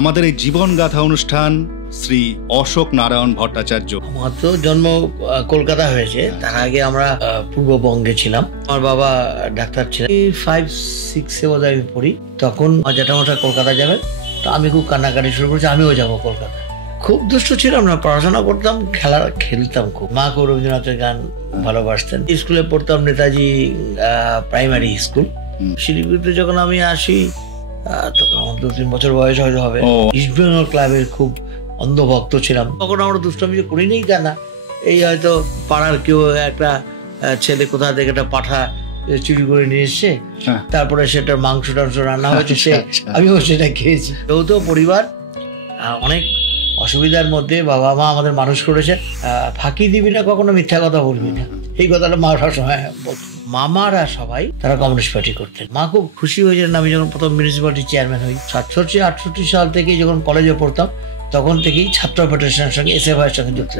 আমাদের এই জীবনগাথা অনুষ্ঠান শ্রী অশোক নারায়ণ ভট্টাচার্য। আমার তো জন্ম কলকাতা হয়েছে, তার আগে আমরা পূর্ববঙ্গে ছিলাম। আমার বাবা ডাক্তার ছিলেন। 5-6 বোধহয় আমি পড়ি, তখন জ্যাঠামশাই কলকাতা যাবেন, তো আমি খুব কান্নাকাটি শুরু করেছি, আমিও যাবো কলকাতা। খুব দুষ্ট ছিলাম না, পড়াশোনা করতাম, খেলতাম খুব। মা খুব রবীন্দ্রনাথের গান ভালোবাসতেন। স্কুলে পড়তাম নেতাজি প্রাইমারি স্কুল। শিলিগুড়িতে যখন আমি আসি তখন আমার 2-3 বছর বয়স হয়তো হবে। ইস্ট বেঙ্গল ক্লাবের খুব অন্ধভক্ত ছিলাম। তখন আমরা দুষ্টামি করিনি জানা, এই হয়তো পাড়ার কেউ একটা ছেলে কোথা থেকে একটা পাঠা চুরি করে নিয়ে এসছে, তারপরে সেটা মাংস টাংস রান্না হয়েছে, সে আমিও সেটা খেয়েছি। যৌথ পরিবার, অনেক অসুবিধার মধ্যে বাবা মা আমাদের মানুষ করেছে। ফাঁকি দিবি না, কখনো মিথ্যা কথা বলবি না, এই কথাটা মা সবসময় বলতো। মামারা সবাই তারা কমিউনিস্ট পার্টি করতেন। মা খুব খুশি হয়েছিলেন আমি যখন প্রথম মিউনিসিপ্যালিটির চেয়ারম্যান হই। 67-68 সাল থেকে যখন কলেজে পড়তাম, তখন থেকেই ছাত্র ফেডারেশনের সঙ্গে এসএফআই এর সঙ্গে যুক্ত।